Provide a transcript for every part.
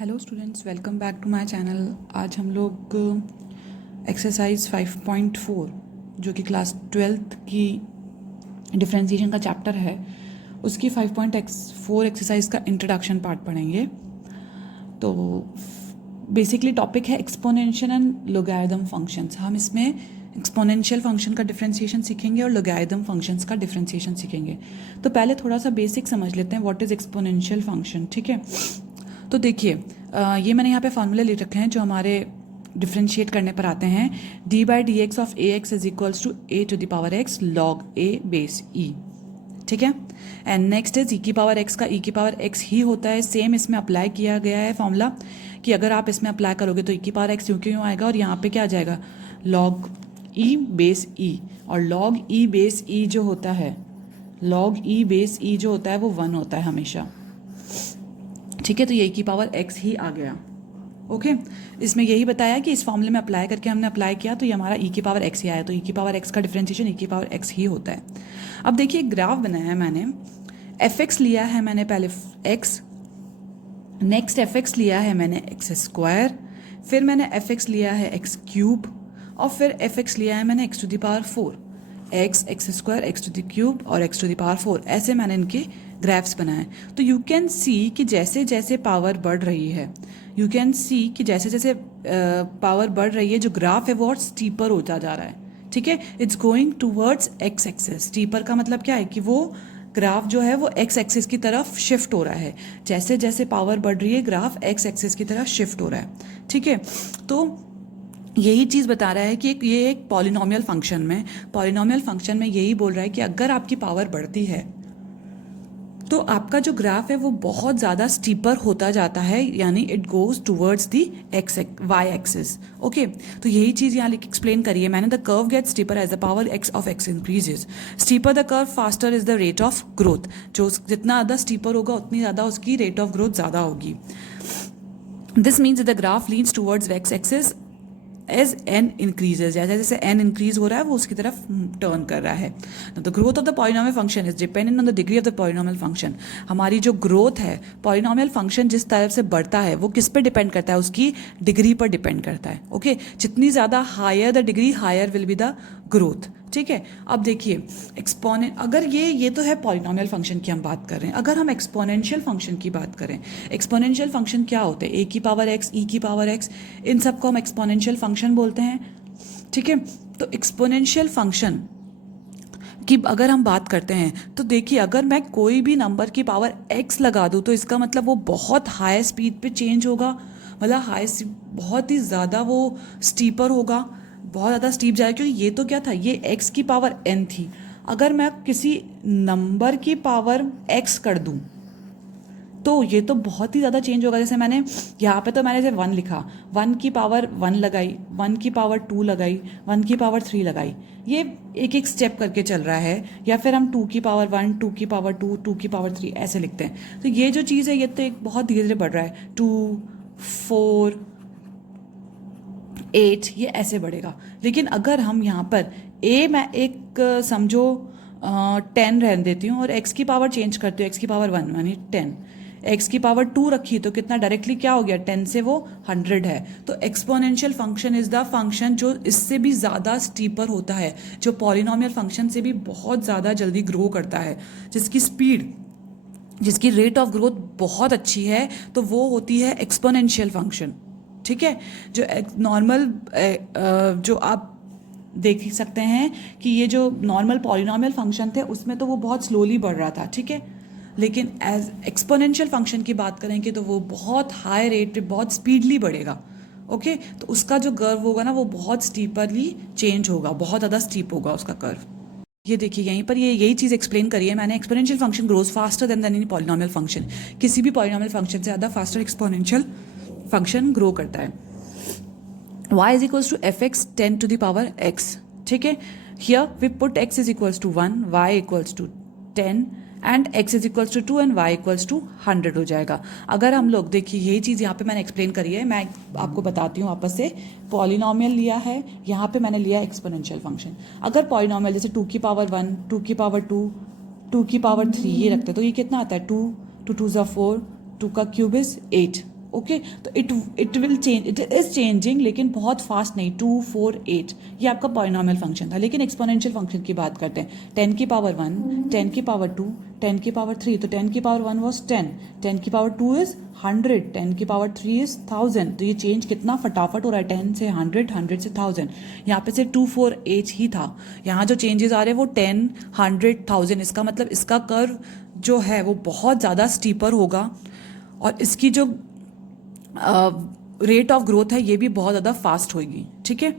Hello students, welcome back to my channel. आज हम लोग एक्सरसाइज 5.4 जो कि क्लास 12th की डिफरेंशिएशन का चैप्टर है उसकी 5.4 एक्सरसाइज का इंट्रोडक्शन पार्ट पढ़ेंगे। तो बेसिकली टॉपिक है एक्सपोनेंशियल एंड लोगैरिथम फंक्शंस। हम इसमें एक्सपोनेंशियल फंक्शन का डिफरेंशिएशन सीखेंगे और लोगैरिथम फंक्शंस का डिफरेंशिएशन सीखेंगे। तो पहले थोड़ा सा बेसिक समझ लेते हैं व्हाट इज़ एक्सपोनेंशियल फंक्शन। ठीक है, तो देखिए ये मैंने यहाँ पे फॉर्मूले लिख रखे हैं जो हमारे डिफ्रेंशिएट करने पर आते हैं। D by D x of A X is equals to A to the power X log A base E. ठीक है, एंड नेक्स्ट इज ई की पावर एक्स का ई की पावर एक्स ही होता है। सेम इसमें अप्लाई किया गया है फॉर्मूला कि अगर आप इसमें अप्लाई करोगे तो ई की पावर एक्स यूँ क्यों आएगा और यहाँ पे क्या आ जाएगा लॉग ई बेस ई। और लॉग ई बेस ई जो होता है, लॉग ई बेस ई जो होता है वो 1 होता है हमेशा। ठीक है, तो ये की पावर एक्स ही आ गया। ओके, इसमें यही बताया कि इस फॉर्मूले में अप्लाई करके हमने अप्लाई किया तो ये हमारा ई की पावर एक्स ही आया। तो ई की पावर एक्स का डिफरेंशिएशन ई की पावर एक्स ही होता है। अब देखिए ग्राफ बनाया है मैंने, एफ एक्स लिया है मैंने पहले एक्स, नेक्स्ट एफ एक्स लिया है मैंने एक्स स्क्वायर, फिर मैंने एफ एक्स लिया है एक्स क्यूब और फिर एफ एक्स लिया है मैंने X to the power 4। X square X to the cube और एक्स टू द पावर 4, ऐसे मैंने इनके ग्राफ्स बनाए। तो यू कैन सी कि जैसे जैसे पावर बढ़ रही है, यू कैन सी कि जैसे जैसे पावर बढ़ रही है जो ग्राफ है वो और स्टीपर होता जा रहा है। ठीक है, it's going towards X axis. Steeper का मतलब क्या है कि वो ग्राफ जो है वो एक्स एक्सिस की तरफ शिफ्ट हो रहा है। जैसे जैसे पावर बढ़ रही है ग्राफ एक्स एक्सिस की तरफ शिफ्ट हो रहा है। ठीक है, तो यही चीज़ बता रहा है कि ये एक पॉलिनोमियल फंक्शन में यही बोल रहा है कि अगर आपकी पावर बढ़ती है तो आपका जो ग्राफ है वो बहुत ज़्यादा स्टीपर होता जाता है, यानी it goes towards the X Y axis. Okay, तो यही चीज़ यहाँ लिख एक्सप्लेन करिए मैंने। The curve get steeper as the power X of X increases. Steeper the curve faster is the rate of growth. जो जितना ज़्यादा स्टीपर होगा उतनी ज़्यादा उसकी रेट ऑफ ग्रोथ ज़्यादा होगी। This means the graph leads towards X axis as N increases. जैसे जैसे एन इंक्रीज हो रहा है वो उसकी तरफ टर्न कर रहा है। The growth of the polynomial function is dependent on the degree of the polynomial function. हमारी जो ग्रोथ है, पॉलिनोमियल फंक्शन जिस तरफ से बढ़ता है वो किस पे डिपेंड करता है, उसकी डिग्री पर डिपेंड करता है। ओके, जितनी ज़्यादा higher the degree higher will be the growth. ठीक है, अब देखिए एक्सपोनेंट, अगर ये तो है पॉलिनोमियल फंक्शन की हम बात कर रहे हैं। अगर हम एक्सपोनेंशियल फंक्शन की बात करें, एक्सपोनेंशियल फंक्शन क्या होते हैं, ए की पावर एक्स, ई की पावर एक्स, इन सबको हम एक्सपोनेंशियल फंक्शन बोलते हैं। ठीक है, तो एक्सपोनेंशियल फंक्शन की अगर हम बात करते हैं तो देखिए अगर मैं कोई भी नंबर की पावर x लगा दूँ तो इसका मतलब वो बहुत हाई स्पीड पे चेंज होगा, मतलब बहुत ही ज़्यादा वो स्टीपर होगा, बहुत ज़्यादा स्टीप जाएगा। क्योंकि ये तो क्या था, ये x की पावर n थी। अगर मैं किसी नंबर की पावर x कर दूँ तो ये तो बहुत ही ज़्यादा चेंज होगा। जैसे मैंने यहाँ पे तो मैंने जैसे 1 लिखा, 1 की पावर 1 लगाई, 1 की पावर 2 लगाई, 1 की पावर 3 लगाई, ये एक एक स्टेप करके चल रहा है। या फिर हम 2 की पावर 1, 2 की पावर 2, 2 की पावर 3 ऐसे लिखते हैं। तो ये जो चीज़ है ये तो एक बहुत धीरे धीरे बढ़ रहा है, 2, 4, 8 ये ऐसे बढ़ेगा। लेकिन अगर हम यहाँ पर मैं एक समझो 10 रहने देती हूँ और x की पावर चेंज करती हूँ, x की पावर 1 यानी 10, x की पावर 2 रखी तो कितना डायरेक्टली क्या हो गया, 10 से वो 100 है। तो exponential function is the function जो इससे भी ज़्यादा स्टीपर होता है, जो पॉलिनोमियल फंक्शन से भी बहुत ज़्यादा जल्दी ग्रो करता है, जिसकी स्पीड, जिसकी रेट ऑफ ग्रोथ बहुत अच्छी है, तो वो होती है एक्सपोनेंशियल फंक्शन। ठीक है, जो नॉर्मल जो आप देख सकते हैं कि ये जो नॉर्मल पॉलिनोमियल फंक्शन थे उसमें तो वो बहुत स्लोली बढ़ रहा था। ठीक है, लेकिन एज एक्सपोनेंशियल फंक्शन की बात करेंगे तो वो बहुत हाई रेट पे बहुत स्पीडली बढ़ेगा। ओके, तो उसका जो कर्व होगा ना वो बहुत स्टीपरली चेंज होगा, बहुत ज़्यादा स्टीप होगा उसका कर्व। ये देखिए यहीं पर ये यही चीज़ एक्सप्लेन करी है मैंने। Exponential function grows faster than any polynomial function. किसी भी पॉलिनोमियल फंक्शन से ज़्यादा फास्टर एक्सपोनेंशियल फंक्शन ग्रो करता है। y is equals to fx 10 to the power x. ठीक है, here we put x is equals to 1, y equals to 10 and x is equals to 2 and y equals to 100 हो जाएगा। अगर हम लोग देखिए यही चीज़ यहाँ पे मैंने एक्सप्लेन करी है, मैं आपको बताती हूँ वापस से। पॉलिनोमियल लिया है, यहाँ पे मैंने लिया एक्सपोनेंशियल फंक्शन। अगर पॉलिनोमियल जैसे 2 की पावर 1, 2 की पावर 2, 2 की पावर 3 ये रखते हैं तो ये कितना आता है, 2 2 2 4, 2 का क्यूब इज 8। ओके तो it will change, it is changing, लेकिन बहुत फास्ट नहीं। 2 4 8 ये आपका पॉलिनॉमियल फंक्शन था। लेकिन एक्सपोनेंशियल फंक्शन की बात करते हैं। 10 की पावर 1, 10 की पावर 2, 10 की पावर 3, तो 10 की पावर 1 वॉज 10, 10 की पावर 2 इज 100, 10 की पावर 3 इज 1000। तो ये चेंज कितना फटाफट हो रहा है, 10 से 100, 100 से 1000। यहाँ पे से 2 4 8 ही था, यहाँ जो चेंजेस आ रहे हैं वो 10 100 1000। इसका मतलब इसका कर्व जो है वो बहुत ज़्यादा स्टीपर होगा, और इसकी जो रेट ऑफ ग्रोथ है ये भी बहुत ज़्यादा फास्ट होगी। ठीक है,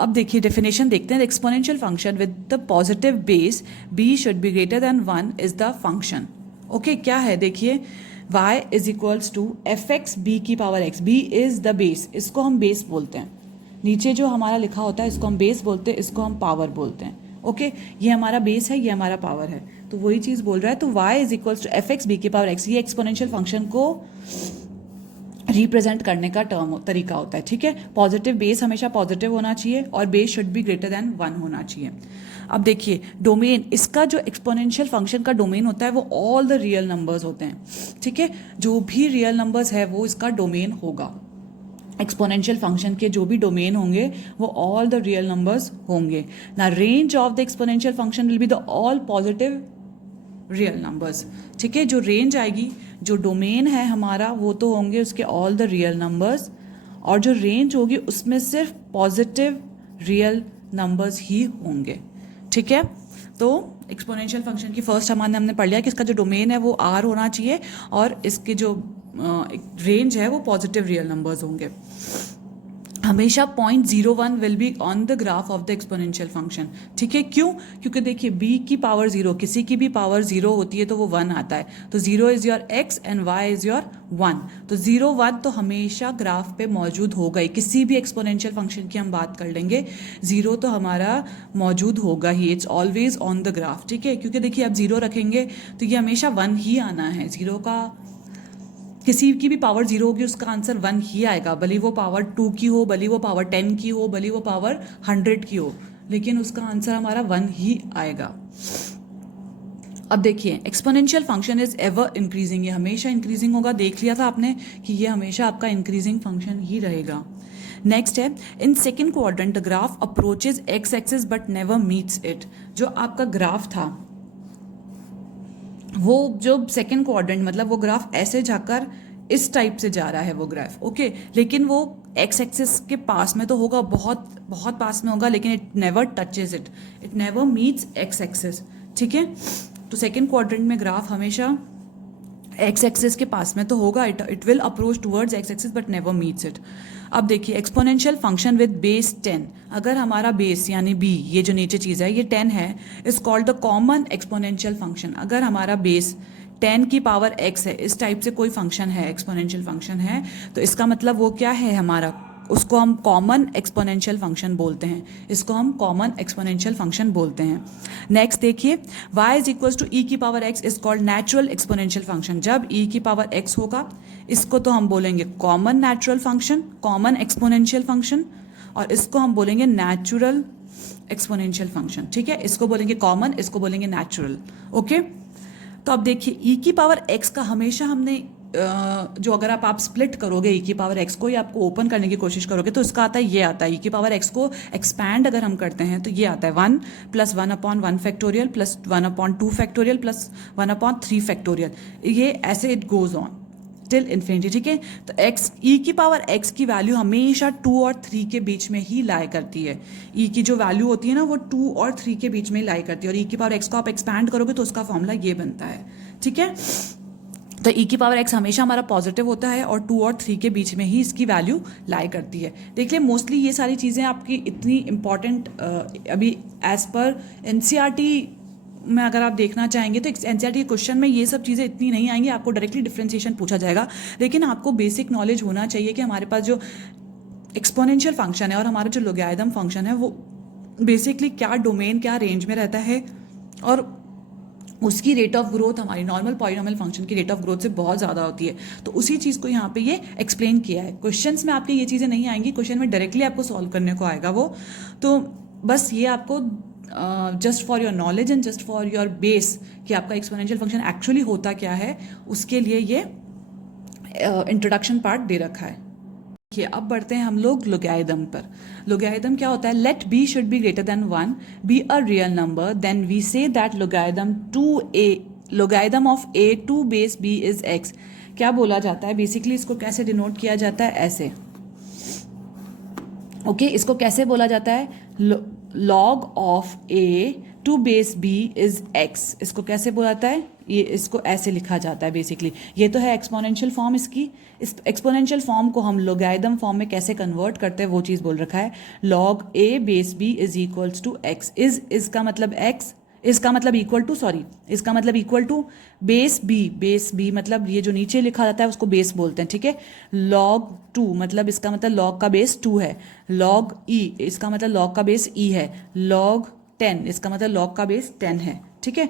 अब देखिए डेफिनेशन देखते हैं। Exponential function with the positive base b should be greater than 1 is the function. Okay, क्या है देखिए, y is equals to F x B की power x, b is the base, इसको हम बेस बोलते हैं। नीचे जो हमारा लिखा होता है इसको हम बेस बोलते हैं, इसको हम पावर बोलते हैं। ओके, ये हमारा बेस है, ये हमारा पावर है, तो वही चीज़ बोल रहा है। तो y is equals to F x B की पावर x, ये एक्सपोनेंशियल फंक्शन को रिप्रेजेंट करने का तरीका होता है। ठीक है, पॉजिटिव बेस हमेशा पॉजिटिव होना चाहिए और base should be greater than 1 होना चाहिए। अब देखिए डोमेन, इसका जो एक्सपोनेंशियल फंक्शन का डोमेन होता है वो ऑल द रियल नंबर्स होते हैं। ठीक है, जो भी रियल नंबर्स है वो इसका डोमेन होगा। एक्सपोनेंशियल फंक्शन के जो भी डोमेन होंगे वो ऑल द रियल नंबर्स होंगे ना। Range of the exponential function will be the all positive real numbers. ठीक है, जो रेंज आएगी, जो डोमेन है हमारा, वो तो होंगे उसके ऑल द रियल नंबर्स, और जो रेंज होगी उसमें सिर्फ पॉजिटिव रियल नंबर्स ही होंगे। ठीक है, तो एक्सपोनेंशियल फंक्शन की फर्स्ट हमने पढ़ लिया कि इसका जो डोमेन है वो आर होना चाहिए और इसके जो रेंज है वो पॉजिटिव रियल नंबर्स होंगे। हमेशा 0.01 will be on the graph of the exponential function. ठीक है, क्यों? क्योंकि देखिए b की पावर 0, किसी की भी पावर 0 होती है तो वो 1 आता है, तो 0 is your x and y is your 1, तो 0 1 तो हमेशा ग्राफ पे मौजूद होगा ही। किसी भी एक्सपोनेंशियल फंक्शन की हम बात कर लेंगे, 0 तो हमारा मौजूद होगा ही, it's always on the graph. ठीक है, क्योंकि देखिए अब 0 रखेंगे तो ये हमेशा 1 ही आना है। 0 का किसी की भी पावर 0 होगी उसका आंसर 1 ही आएगा, भले वो पावर 2 की हो, भले वो पावर 10 की हो, भले वो पावर 100 की हो, लेकिन उसका आंसर हमारा 1 ही आएगा। अब देखिए exponential function is ever increasing, ये हमेशा इंक्रीजिंग होगा। देख लिया था आपने कि ये हमेशा आपका इंक्रीजिंग फंक्शन ही रहेगा। नेक्स्ट है, in second quadrant the graph approaches x axis but never meets it. जो आपका ग्राफ था वो जो सेकेंड क्वाड्रेंट, मतलब वो ग्राफ ऐसे जाकर इस टाइप से जा रहा है वो ग्राफ। ओके, लेकिन वो एक्स एक्सिस के पास में तो होगा, बहुत बहुत पास में होगा, लेकिन it never touches it, it never meets x axis. ठीक है, तो सेकेंड क्वाड्रेंट में ग्राफ हमेशा एक्स एक्सिस के पास में तो होगा, it will approach towards x axis but never meets it. अब देखिए एक्सपोनेंशियल फंक्शन विद बेस 10, अगर हमारा बेस यानी b, ये जो नीचे चीज़ है ये 10 है, is called the common exponential function. अगर हमारा बेस 10 की पावर x है, इस टाइप से कोई फंक्शन है, एक्सपोनेंशियल फंक्शन है, तो इसका मतलब वो क्या है हमारा, उसको हम कॉमन एक्सपोनेंशियल फंक्शन बोलते हैं, इसको हम कॉमन एक्सपोनेंशियल फंक्शन बोलते हैं। नेक्स्ट देखिए, y is equals to e की power x is called natural exponential function. जब e की पावर x होगा इसको तो हम बोलेंगे common natural function, common exponential function, और इसको हम बोलेंगे नेचुरल एक्सपोनेंशियल फंक्शन। ठीक है, इसको बोलेंगे कॉमन, इसको बोलेंगे नेचुरल। ओके, तो अब देखिए e की पावर x का हमेशा हमने जो अगर आप स्प्लिट करोगे e की पावर x को या आपको ओपन करने की कोशिश करोगे तो इसका आता है, ये आता है e की पावर x को एक्सपैंड अगर हम करते हैं तो ये आता है 1 plus 1/1 factorial plus 1/2 factorial plus 1/3 factorial, ये ऐसे it goes on till infinity. ठीक है, तो x e की पावर x की वैल्यू हमेशा 2 और 3 के बीच में ही लाई करती है। e की जो वैल्यू होती है ना वो 2 और 3 के बीच में ही लाई करती है, और e की पावर x को आप एक्सपैंड करोगे तो उसका फॉर्मूला ये बनता है। ठीक है, तो e की पावर x हमेशा हमारा पॉजिटिव होता है और 2 और 3 के बीच में ही इसकी वैल्यू लाई करती है। देख लिया, मोस्टली ये सारी चीज़ें आपकी इतनी इंपॉर्टेंट अभी एज पर एनसीईआरटी में अगर आप देखना चाहेंगे तो एनसीईआरटी के क्वेश्चन में ये सब चीज़ें इतनी नहीं आएंगी, आपको डायरेक्टली डिफरेंशिएशन पूछा जाएगा, लेकिन आपको बेसिक नॉलेज होना चाहिए कि हमारे पास जो एक्सपोनेंशियल फंक्शन है और हमारा जो लोगैरिथम फंक्शन है वो बेसिकली क्या डोमेन, क्या रेंज में रहता है, और उसकी रेट ऑफ ग्रोथ हमारी नॉर्मल पॉलिनॉमियल फंक्शन की रेट ऑफ ग्रोथ से बहुत ज़्यादा होती है। तो उसी चीज़ को यहाँ पे ये एक्सप्लेन किया है। क्वेश्चंस में आपके ये चीज़ें नहीं आएंगी, क्वेश्चन में डायरेक्टली आपको सॉल्व करने को आएगा वो। तो बस ये आपको just for your knowledge and just for your base कि आपका एक्सपोनेंशियल फंक्शन एक्चुअली होता क्या है, उसके लिए ये इंट्रोडक्शन पार्ट दे रखा है। देखिए अब बढ़ते हैं हम लोग लोगैरिथम पर। लोगैरिथम क्या होता है? Let B should be greater than 1 B a real number, then we say that logarithm of a to base b is x। क्या बोला जाता है? बेसिकली इसको कैसे डिनोट किया जाता है? ऐसे, ओके इसको कैसे बोला जाता है? Log of a to base b is x। इसको कैसे बोला जाता है? ये इसको ऐसे लिखा जाता है बेसिकली। ये तो है एक्सपोनेंशियल फॉर्म इसकी। इस एक्सपोनेंशियल फॉर्म को हम लोगैरिथम फॉर्म में कैसे कन्वर्ट करते हैं वो चीज़ बोल रखा है। Log a base b is equals to x। इसका मतलब x, इसका मतलब इक्वल टू, सॉरी इसका मतलब इक्वल टू बेस b मतलब ये जो नीचे लिखा जाता है उसको बेस बोलते हैं, ठीक है। log 2 मतलब इसका मतलब log का बेस 2 है। log e इसका मतलब log का बेस e है। log 10 इसका मतलब log का बेस 10 है, ठीक है।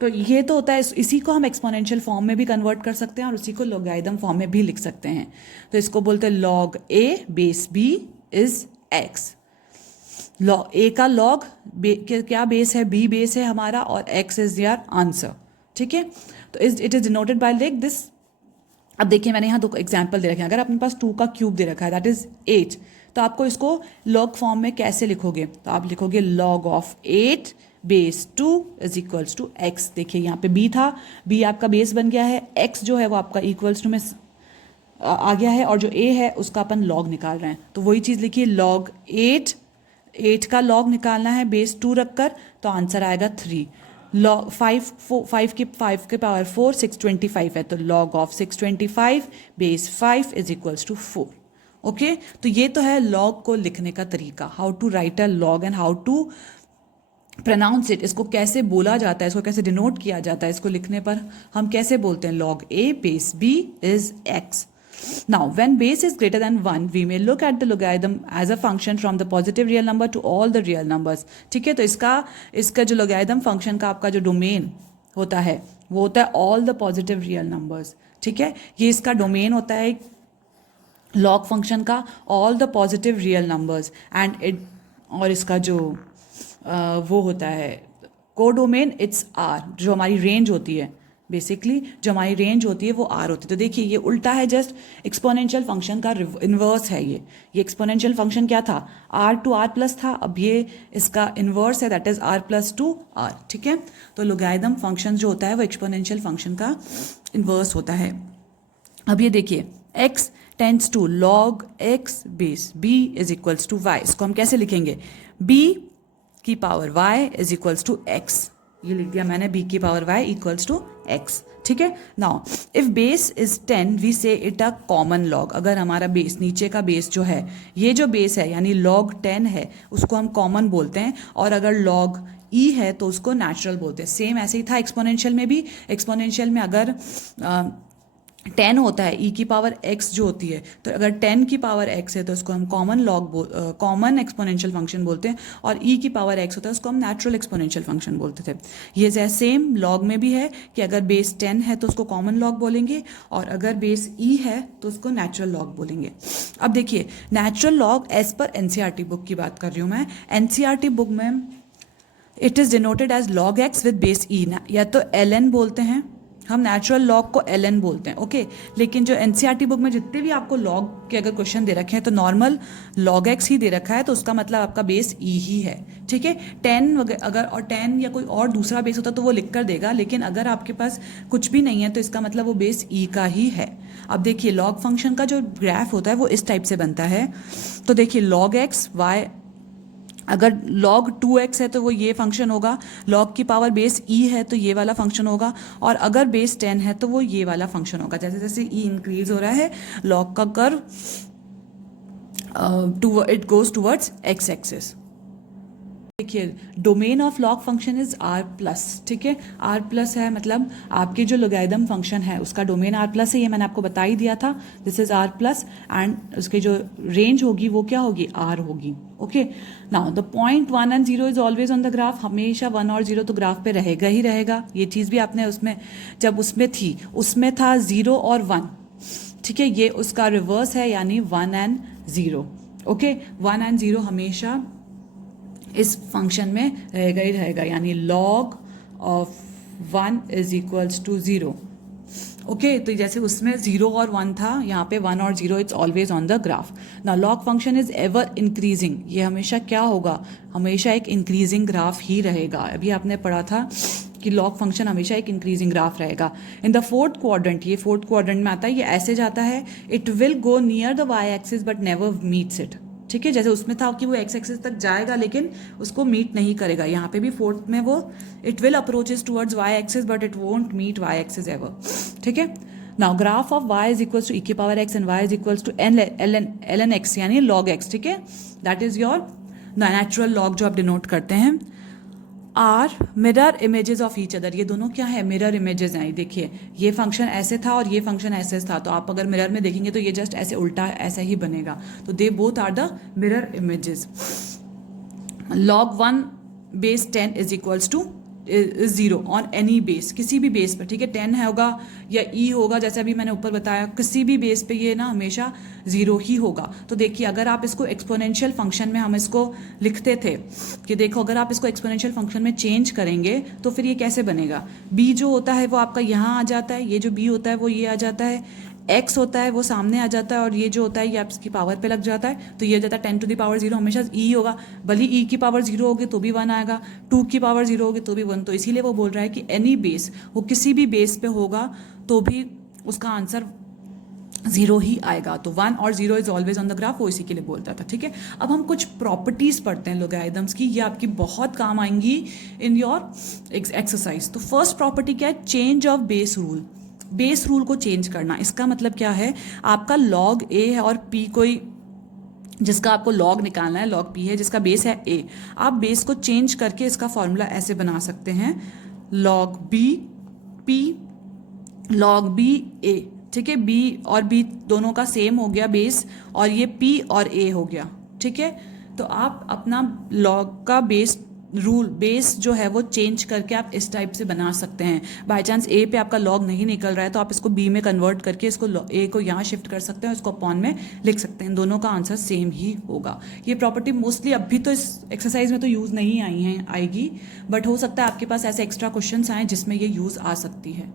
तो ये तो होता है, इसी को हम एक्सपोनेंशियल फॉर्म में भी कन्वर्ट कर सकते हैं और उसी को लोगैरिथम फॉर्म में भी लिख सकते हैं। तो इसको बोलते हैं log a base b is x। ए का लॉग क्या बेस है? बी बेस है हमारा, और एक्स इज योर आंसर, ठीक है। तो it is denoted by like this. अब देखिए मैंने यहाँ 2 एग्जाम्पल दे रखे हैं। अगर अपने पास 2 का क्यूब दे रखा है दैट इज 8, तो आपको इसको लॉग फॉर्म में कैसे लिखोगे? तो आप लिखोगे log of 8 base 2 is equals to X. देखिए यहाँ पे बी था, बी आपका बेस बन गया है, एक्स जो है वो आपका इक्वल्स टू में आ गया है, और जो ए है उसका अपन लॉग निकाल रहे हैं। तो वही चीज़ लिखिए, लॉग 8 का लॉग निकालना है बेस 2 रखकर, तो आंसर आएगा 3। लॉग 5 के पावर 4 625 है, तो log of 625 base 5 is equals to 4। Okay, तो ये तो है लॉग को लिखने का तरीका, how to write a log and how to pronounce it. इसको कैसे बोला जाता है, इसको कैसे डिनोट किया जाता है, इसको लिखने पर हम कैसे बोलते हैं? log a base b is x. Now, when base is greater than 1, we may look at the logarithm as a function from the positive real number to all the real numbers. ठीक है, तो इसका जो logarithm function का आपका जो domain होता है वो होता है all the positive real numbers. ठीक है, ये इसका डोमेन होता है log फंक्शन का, all the positive real numbers and it, और इसका जो वो होता है कोडोमेन इट्स आर। जो हमारी रेंज होती है, बेसिकली जो हमारी रेंज होती है वो आर होती है। तो देखिए ये उल्टा है, जस्ट एक्सपोनेंशियल फंक्शन का इन्वर्स है ये एक्सपोनेंशियल फंक्शन क्या था? आर टू आर प्लस था, अब ये इसका इन्वर्स है, that is R plus two R, ठीक है। तो लोगैरिथम फंक्शन जो होता है वो एक्सपोनेंशियल फंक्शन का इन्वर्स होता है। अब ये देखिए x tends to log x base b is equals to y। इसको हम कैसे लिखेंगे? b की power y is equals to x। ये लिख दिया मैंने, b की power y equals to x, ठीक है। Now if base is 10 we say it a common log. अगर हमारा बेस, नीचे का बेस जो है, ये जो बेस है यानी log 10 है, उसको हम कॉमन बोलते हैं, और अगर log e है तो उसको नेचुरल बोलते हैं। सेम ऐसे ही था एक्सपोनेंशियल में भी। एक्सपोनेंशियल में अगर 10 होता है, e की पावर x जो होती है, तो अगर 10 की पावर x है तो उसको हम कॉमन एक्सपोनेंशियल फंक्शन बोलते हैं, और e की पावर x होता है उसको हम नेचुरल एक्सपोनेंशियल फंक्शन बोलते थे। ये सेम लॉग में भी है कि अगर बेस 10 है तो उसको कॉमन लॉग बोलेंगे, और अगर बेस e है तो उसको नेचुरल लॉग बोलेंगे। अब देखिए नेचुरल लॉग एज पर एनसीईआरटी बुक की बात कर रही हूँ मैं। एनसीईआरटी बुक में it is denoted as log x with base e, या तो ln बोलते हैं हम, नेचुरल लॉग को ln बोलते हैं, ओके। लेकिन जो एनसीईआरटी बुक में जितने भी आपको लॉग के अगर क्वेश्चन दे रखे हैं तो नॉर्मल log x ही दे रखा है, तो उसका मतलब आपका बेस e ही है, ठीक है। 10 अगर और 10 या कोई और दूसरा बेस होता तो वो लिख कर देगा, लेकिन अगर आपके पास कुछ भी नहीं है तो इसका मतलब वो बेस e का ही है। अब देखिए लॉग फंक्शन का जो ग्राफ होता है वो इस टाइप से बनता है। तो देखिए log x y, अगर log 2x है तो वो ये फंक्शन होगा, log की पावर बेस e है तो ये वाला फंक्शन होगा, और अगर बेस 10 है तो वो ये वाला फंक्शन होगा। जैसे जैसे e इंक्रीज हो रहा है log का curve it goes towards x axis. देखिए domain of log function is R plus, ठीक है। आर प्लस है मतलब आपकी जो लोगैरिथम फंक्शन है उसका डोमेन आर प्लस है, ये मैंने आपको बता ही दिया था। This is R plus, and उसकी जो रेंज होगी वो क्या होगी? आर होगी, okay. Now the point 1 and 0 is always on the graph. हमेशा 1 और 0 तो ग्राफ पे रहेगा ही रहेगा। ये चीज़ भी आपने उसमें जब उसमें थी, उसमें था 0 और 1, ठीक है। ये उसका रिवर्स है यानी 1 and 0, ओके। 1 and 0 हमेशा इस फंक्शन में रहेगा ही रहेगा, यानी log of 1 is equals to 0, okay तो जैसे उसमें 0 और 1 था, यहाँ पे 1 और 0 it's always on the graph. ना log function is ever increasing, ये हमेशा क्या होगा, हमेशा एक इंक्रीजिंग ग्राफ ही रहेगा. अभी आपने पढ़ा था कि लॉग फंक्शन हमेशा एक इंक्रीजिंग ग्राफ रहेगा. इन द फोर्थ क्वाड्रेंट, ये फोर्थ क्वाड्रेंट में आता है, ये ऐसे जाता है, it will go near the Y axis but never meets it. ठीक है, जैसे उसमें था कि वो एक्स एक्सिस तक जाएगा लेकिन उसको मीट नहीं करेगा. यहाँ पे भी फोर्थ में वो it will approaches towards y axis but it won't meet y axis ever. ठीक है, now graph of y is equals to e की power x and y is equals to ln x यानी log x. ठीक है, that is your natural log जो आप denote करते हैं. Are mirror images of each other, ये दोनों क्या है, मिरर इमेजेस हैं. देखिए ये फंक्शन ऐसे था और ये फंक्शन ऐसे था, तो आप अगर मिरर में देखेंगे तो ये जस्ट ऐसे उल्टा ऐसा ही बनेगा. तो they both are the mirror images. log 1 base 10 is equals to 0 on any base, किसी भी बेस पर. ठीक है, 10 होगा या e होगा, जैसे अभी मैंने ऊपर बताया, किसी भी बेस पे ये ना हमेशा 0 ही होगा. तो देखिए अगर आप इसको एक्सपोनेंशियल फंक्शन में हम इसको लिखते थे कि देखो अगर आप इसको एक्सपोनेंशियल फंक्शन में चेंज करेंगे तो फिर ये कैसे बनेगा. b जो होता है वो आपका यहाँ आ जाता है, ये जो b होता है वो ये आ जाता है, x होता है वो सामने आ जाता है और ये जो होता है ये आपकी पावर पे लग जाता है. तो ये हो जाता है 10 टू द पावर 0, हमेशा e होगा, भले e की पावर 0 होगी तो भी 1 आएगा, 2 की पावर 0 होगी तो भी 1. तो इसीलिए वो बोल रहा है कि एनी बेस, वो किसी भी बेस पे होगा तो भी उसका आंसर 0 ही आएगा. तो 1 और 0 is always on the graph, वो इसी के लिए बोलता था. ठीक है, अब हम कुछ प्रॉपर्टीज पढ़ते हैं लोगैरिथम्स की, ये आपकी बहुत काम आएंगी इन योर एक्सरसाइज. तो फर्स्ट प्रॉपर्टी क्या है, change of base rule. Base rule को चेंज करना, इसका मतलब क्या है, आपका log a है और p कोई जिसका आपको log निकालना है, log p है जिसका बेस है a. आप बेस को चेंज करके इसका फॉर्मूला ऐसे बना सकते हैं, log b p log b a. ठीक है, b और b दोनों का सेम हो गया बेस और ये p और a हो गया. ठीक है, तो आप अपना log का बेस जो है वो चेंज करके आप इस टाइप से बना सकते हैं. बाय चांस ए पे आपका लॉग नहीं निकल रहा है तो आप इसको बी में कन्वर्ट करके इसको ए को यहाँ शिफ्ट कर सकते हैं, इसको अपॉन में लिख सकते हैं, दोनों का आंसर सेम ही होगा. ये प्रॉपर्टी मोस्टली अभी तो इस एक्सरसाइज में तो यूज़ नहीं आएगी, बट हो सकता है आपके पास ऐसे एक्स्ट्रा क्वेश्चन आए जिसमें ये यूज़ आ सकती है.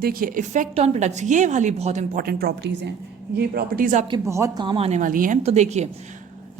देखिए इफेक्ट ऑन प्रोडक्ट्स, ये वाली बहुत इंपॉर्टेंट प्रॉपर्टीज़ हैं, ये प्रॉपर्टीज़ आपके बहुत काम आने वाली हैं. तो देखिए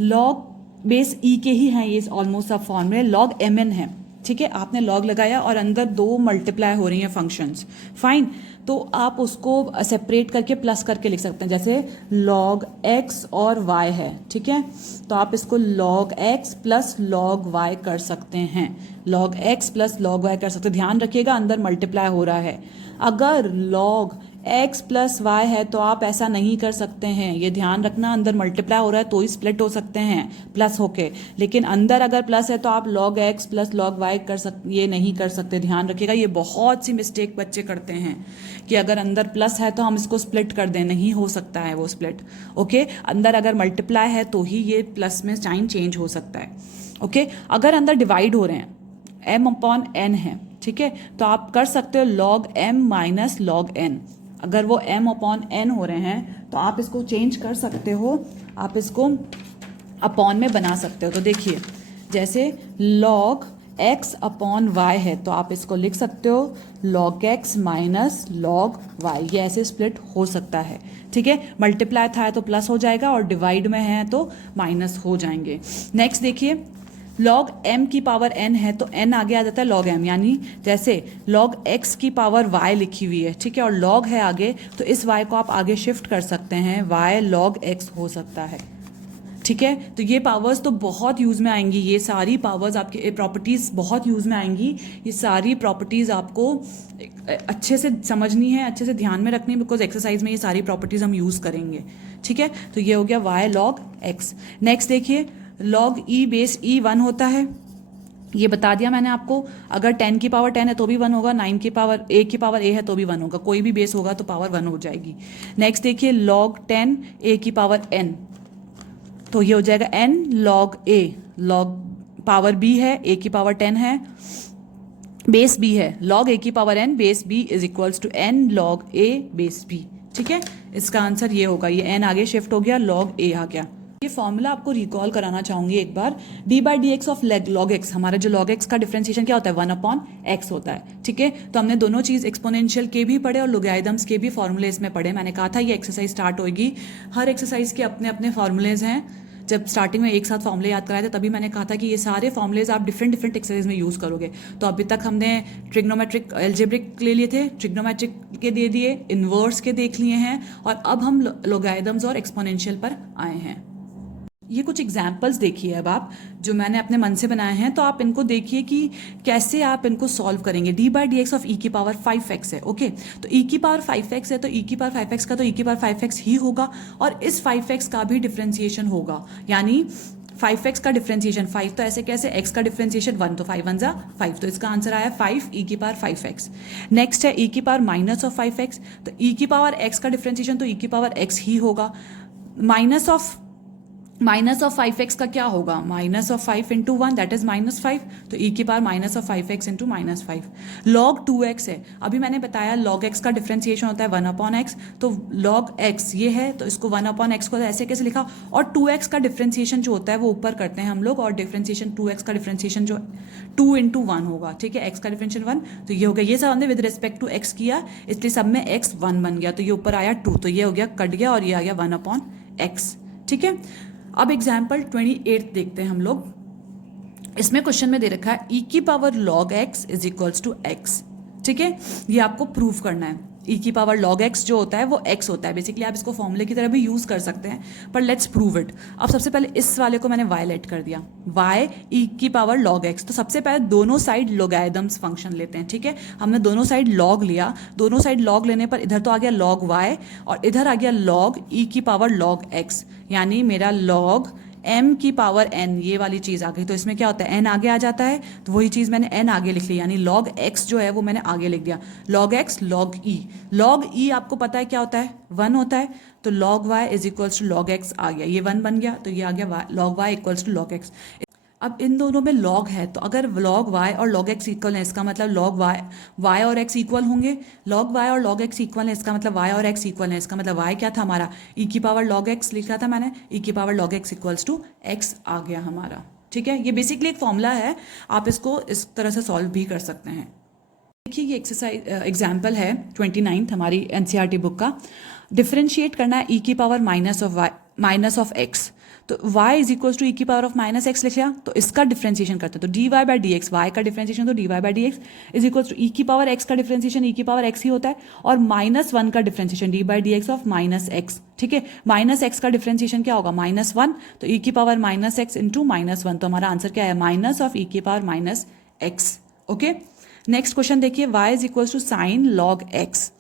लॉग बेस ई के ही हैं ये ऑलमोस्ट सब फॉर्मूले, लॉग एम एन है. ठीक है, आपने लॉग लगाया और अंदर 2 मल्टीप्लाई हो रही हैं फंक्शंस, फाइन. तो आप उसको सेपरेट करके प्लस करके लिख सकते हैं, जैसे लॉग एक्स और वाई है. ठीक है, तो आप इसको log x plus log y कर सकते हैं, log x plus log y कर सकते हैं. ध्यान रखिएगा अंदर मल्टीप्लाई हो रहा है. अगर लॉग x प्लस वाई है तो आप ऐसा नहीं कर सकते हैं, ये ध्यान रखना, अंदर मल्टीप्लाई हो रहा है तो ही स्प्लिट हो सकते हैं प्लस होके, लेकिन अंदर अगर प्लस है तो आप log x plus log y ये नहीं कर सकते. ध्यान रखिएगा, ये बहुत सी मिस्टेक बच्चे करते हैं कि अगर अंदर प्लस है तो हम इसको स्प्लिट कर दें, नहीं हो सकता है वो स्प्लिट. ओके, अंदर अगर मल्टीप्लाई है तो ही ये प्लस में साइन चेंज हो सकता है. ओके, अगर अंदर डिवाइड हो रहे हैं m अपॉन n है, ठीक है, तो आप कर सकते हो log m minus log n. अगर वो m अपॉन n हो रहे हैं तो आप इसको चेंज कर सकते हो, आप इसको अपॉन में बना सकते हो. तो देखिए जैसे log x अपॉन y है तो आप इसको लिख सकते हो log x minus log y, ये ऐसे स्प्लिट हो सकता है. ठीक है, मल्टीप्लाई था तो प्लस हो जाएगा और डिवाइड में है तो माइनस हो जाएंगे. नेक्स्ट देखिए log m की पावर n है तो n आगे आ जाता है log m, यानी जैसे log x की पावर y लिखी हुई है, ठीक है, और log है आगे तो इस y को आप आगे शिफ्ट कर सकते हैं, y log x हो सकता है. ठीक है, तो ये पावर्स तो बहुत यूज़ में आएंगी, ये सारी पावर्स आपके प्रॉपर्टीज़ बहुत यूज़ में आएंगी. ये सारी प्रॉपर्टीज़ आपको अच्छे से समझनी है, अच्छे से ध्यान में रखनी है, बिकॉज एक्सरसाइज में ये सारी प्रॉपर्टीज़ हम यूज़ करेंगे. ठीक है, तो ये हो गया y log x. नेक्स्ट देखिए log e बेस e 1 होता है, ये बता दिया मैंने आपको. अगर 10 की पावर 10 है तो भी 1 होगा, 9 की पावर a की पावर a है तो भी 1 होगा, कोई भी बेस होगा तो पावर 1 हो जाएगी. नेक्स्ट देखिए log 10 a की पावर n, तो ये हो जाएगा n log a, log power b है, a की पावर 10 है, बेस b है, log a की power n base b is equals to n log a base b. ठीक है, इसका आंसर ये होगा, ये n आगे शिफ्ट हो गया, log a आ गया. ये फॉर्मूला आपको रिकॉल कराना चाहूंगी एक बार। D by D x of log x, हमारा जो लॉग एक्स का डिफरेंशिएशन क्या होता है, 1/x होता है। ठीक है, तो हमने दोनों चीज़ एक्सपोनेंशियल के भी पढ़े और लोगैरिथम्स के भी फॉर्मूले इसमें पढ़े। मैंने कहा था ये एक्सरसाइज स्टार्ट होगी, हर एक्सरसाइज के अपने अपने फॉर्मूलेज हैं। जब स्टार्टिंग में एक साथ फॉर्मूले याद कराए थे तभी मैंने कहा था कि ये सारे फॉर्मूलेज आप डिफरेंट डिफरेंट एक्सरसाइज में यूज़ करोगे। तो अभी तक हमने ट्रिग्नोमेट्रिक एल्जेब्रिक ले लिए थे, ट्रिग्नोमेट्रिक के दे दिए, इन्वर्स के देख लिए हैं, और अब हम लोगैरिथम्स और एक्सपोनेंशियल पर आए हैं। ये कुछ एग्जाम्पल्स देखिए अब आप, जो मैंने अपने मन से बनाए हैं, तो आप इनको देखिए कि कैसे आप इनको सॉल्व करेंगे। D by D x of e की पावर 5x है। ओके, तो ई की पावर 5x है, तो ई की पावर 5x का तो ई की पावर 5x ही होगा, और इस 5x का भी डिफ्रेंसिएशन होगा, यानी 5x का डिफ्रेंसिएशन 5, तो ऐसे कैसे, x का डिफ्रेंसिएशन 1, तो 5 1 जा 5, तो इसका आंसर आया 5 ई की पावर 5x। नेक्स्ट है ई की पावर माइनस ऑफ 5x, तो ई की पावर x का डिफ्रेंसिएशन तो ई की पावर x ही होगा। माइनस ऑफ 5x का क्या होगा, minus of 5 into 1 that is -5, तो ई की power minus of 5x into -5। Log 2x है, अभी मैंने बताया लॉग x का डिफ्रेंसिएशन होता है 1/x, तो लॉग x ये है, तो इसको 1/x को ऐसे कैसे लिखा, और 2x का डिफ्रेंसिएशन जो होता है वो ऊपर करते हैं हम लोग, और डिफ्रेंसिएशन 2x का डिफ्रेंसिएशन जो 2 इंटू 1 होगा। ठीक है, x का डिफ्रेंसिएशन 1, तो ये हो गया, ये सब हमने विद रिस्पेक्ट टू x किया, इसलिए सब में x 1 बन गया, तो ये ऊपर आया 2, तो ये हो गया कट गया, और ये आ गया 1/x। ठीक है, अब एग्जाम्पल 28 देखते हैं हम लोग। इसमें क्वेश्चन में दे रखा है ई की power log x is equals to x. ठीक है, ये आपको प्रूव करना है। ई की पावर लॉग एक्स जो होता है वो एक्स होता है, बेसिकली आप इसको फॉर्मूले की तरह भी यूज कर सकते हैं, पर लेट्स प्रूव इट। अब सबसे पहले इस वाले को मैंने वाई लेट कर दिया, वाई ई की पावर लॉग एक्स, तो सबसे पहले दोनों साइड लोगैरिथम्स फंक्शन लेते हैं। ठीक है, हमने दोनों साइड लॉग लिया, दोनों साइड लॉग लेने पर इधर तो आ गया लॉग वाई, और इधर आ गया लॉग ई की पावर लॉग एक्स, यानी मेरा लॉग m की पावर n, ये वाली चीज़ आ गई, तो इसमें क्या होता है n आगे आ जाता है, तो वही चीज़ मैंने n आगे लिख ली, यानी log x जो है वो मैंने आगे लिख दिया, log x log e आपको पता है क्या होता है, 1 होता है, तो log y is equals to log x आ गया, ये 1 बन गया, तो ये आ गया log y equals to log x। अब इन दोनों में log है, तो अगर log y और log x इक्वल है, इसका मतलब log y और x इक्वल होंगे, log y और log x इक्वल है, इसका मतलब y और x इक्वल है, इसका मतलब y क्या था हमारा, e की पावर log x लिखा था मैंने, e की power log x equals to x आ गया हमारा। ठीक है, ये बेसिकली एक फॉर्मूला है, आप इसको इस तरह से सॉल्व भी कर सकते हैं। देखिए ये एक्सरसाइज एग्जाम्पल है 29 हमारी एनसीईआरटी बुक का। डिफ्रेंशिएट करना है ई की पावर माइनस ऑफ एक्स, तो y is equals to e की पावर ऑफ माइनस एक्स लिख लिया, तो इसका डिफ्रेंशिएशन करते हैं, तो d y by D x, y का डिफ्रेंशिएशन तो d y by D x is equals to e की पावर एक्स का डिफ्रेंशिएशन ई की पावर एक्स ही होता है, और -1 का differentiation d by D x of minus x. ठीक है, माइनस एक्स का डिफ्रेंशिएशन क्या होगा, -1, तो ई की पावर माइनस एक्स इंटू -1, तो हमारा आंसर क्या है, माइनस ऑफ ई की power minus x. Okay, next question देखिए, y is equals to sine log x,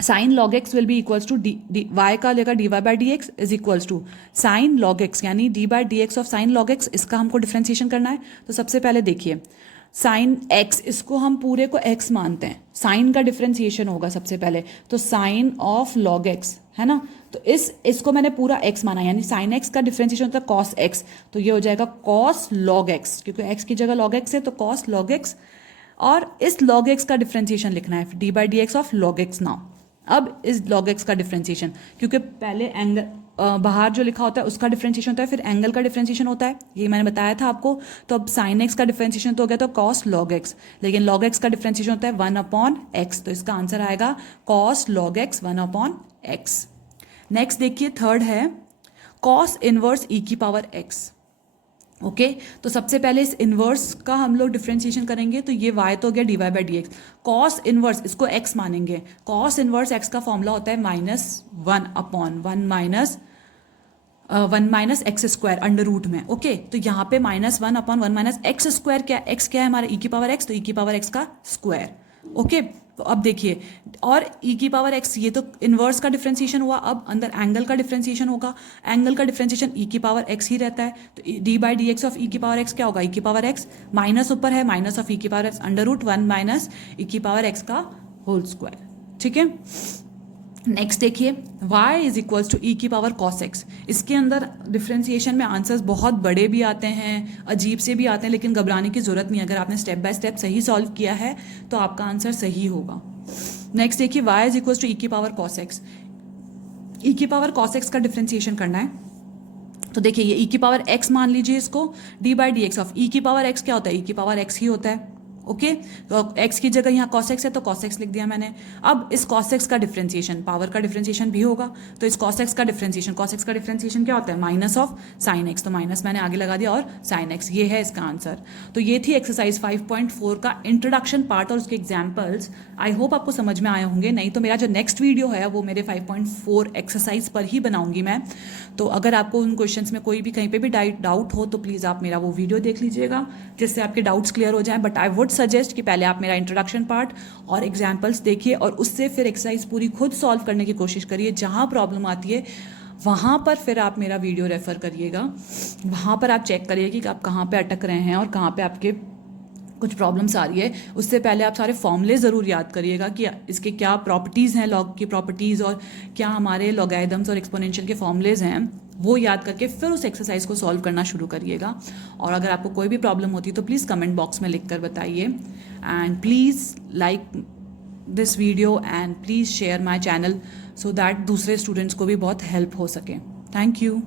sine log x will be equals to y का लेगा d y by D x is equals to sine log x, यानी d by D x of sine log x, इसका हमको differentiation करना है। तो सबसे पहले देखिए साइन एक्स, इसको हम पूरे को एक्स मानते हैं, साइन का डिफ्रेंसिएशन होगा सबसे पहले, तो साइन ऑफ लॉग एक्स है ना, तो इसको मैंने पूरा एक्स माना, यानी साइन एक्स का डिफ्रेंसिएशन होता है कॉस एक्स, तो ये हो जाएगा कॉस लॉग एक्स, क्योंकि एक्स की जगह लॉग एक्स है, तो कॉस लॉग एक्स, और इस लॉग एक्स का डिफ्रेंसिएशन लिखना है D by D x of log x. Now अब इस लॉग एक्स का डिफ्रेंसिएशन, क्योंकि पहले एंगल बाहर जो लिखा होता है उसका डिफ्रेंसिएशन होता है, फिर एंगल का डिफ्रेंसिएशन होता है, ये मैंने बताया था आपको। तो अब साइन एक्स का डिफ्रेंसिएशन तो हो गया, तो कॉस लॉग एक्स, लेकिन लॉग एक्स का डिफ्रेंसिएशन होता है 1/x, तो इसका आंसर आएगा cos log x 1/x। Next देखिए थर्ड है कॉस इनवर्स ई की पावर एक्स। ओके, तो सबसे पहले इस इनवर्स का हम लोग डिफ्रेंशिएशन करेंगे, तो ये y तो हो गया d y by D x, cos inverse इसको x मानेंगे, कॉस इनवर्स x का फॉर्मूला होता है -1 minus x square under root में। ओके, तो यहाँ पे -1/1 माइनस एक्स स्क्वायर, क्या x क्या है हमारा, e की पावर x, तो e की पावर x का स्क्वायर। ओके, तो अब देखिए, और e की पावर x ये तो इनवर्स का डिफ्रेंसिएशन हुआ, अब अंदर एंगल का डिफ्रेंसिएशन होगा, एंगल का डिफ्रेंसिएशन e की पावर x ही रहता है, तो d by D x of e की पावर x क्या होगा, e की पावर x, माइनस ऊपर है, माइनस ऑफ e की power x under root 1 minus e की पावर x का होल स्क्वायर। ठीक है, नेक्स्ट देखिए y is equals to e की पावर कॉस एक्स, इसके अंदर डिफ्रेंसिएशन में आंसर्स बहुत बड़े भी आते हैं, अजीब से भी आते हैं, लेकिन घबराने की जरूरत नहीं, अगर आपने स्टेप बाय स्टेप सही सॉल्व किया है तो आपका आंसर सही होगा। नेक्स्ट देखिए y is equals to e की पावर कॉस एक्स, ई की पावर कॉस एक्स का डिफ्रेंसिएशन करना है, तो देखिए ये e की पावर x मान लीजिए इसको, d by D x of e की पावर x क्या होता है, e की पावर x ही होता है। ओके, तो x की जगह यहाँ cos x है तो cos x लिख दिया मैंने। अब इस cos x का डिफ्रेंसिएशन, पावर का डिफ्रेंसिएशन भी होगा, तो इस cos x का डिफ्रेंसिएशन क्या होता है, माइनस ऑफ साइन x, तो माइनस मैंने आगे लगा दिया और साइन x, ये है इसका आंसर। तो ये थी एक्सरसाइज 5.4 का इंट्रोडक्शन पार्ट और उसके एग्जाम्पल्स। आई होप आपको समझ में आए होंगे, नहीं तो मेरा जो नेक्स्ट वीडियो है वो मेरे 5.4 एक्सरसाइज पर ही बनाऊंगी मैं। तो अगर आपको उन क्वेश्चंस में कोई भी कहीं पे भी डाउट हो तो प्लीज़ आप मेरा वो वीडियो देख लीजिएगा, जिससे आपके डाउट्स क्लियर हो जाएं। बट आई वुड सजेस्ट कि पहले आप मेरा इंट्रोडक्शन पार्ट और एग्जाम्पल्स देखिए और उससे फिर एक्सरसाइज पूरी खुद सॉल्व करने की कोशिश करिए। जहाँ प्रॉब्लम आती है वहाँ पर फिर आप मेरा वीडियो रेफ़र करिएगा, वहाँ पर आप चेक करिए कि आप कहाँ पे अटक रहे हैं और कहाँ पे आपके कुछ प्रॉब्लम्स आ रही है। उससे पहले आप सारे फॉर्मूले ज़रूर याद करिएगा कि इसके क्या प्रॉपर्टीज़ हैं, लॉग की प्रॉपर्टीज़, और क्या हमारे लॉगरिथम्स और एक्सपोनेंशियल के फॉर्मूलेज हैं, वो याद करके फिर उस एक्सरसाइज को सॉल्व करना शुरू करिएगा। और अगर आपको कोई भी प्रॉब्लम होती है तो प्लीज़ कमेंट बॉक्स में लिख कर बताइए। And please like this video and please share my channel so that दूसरे स्टूडेंट्स को भी बहुत हेल्प हो सके। Thank you.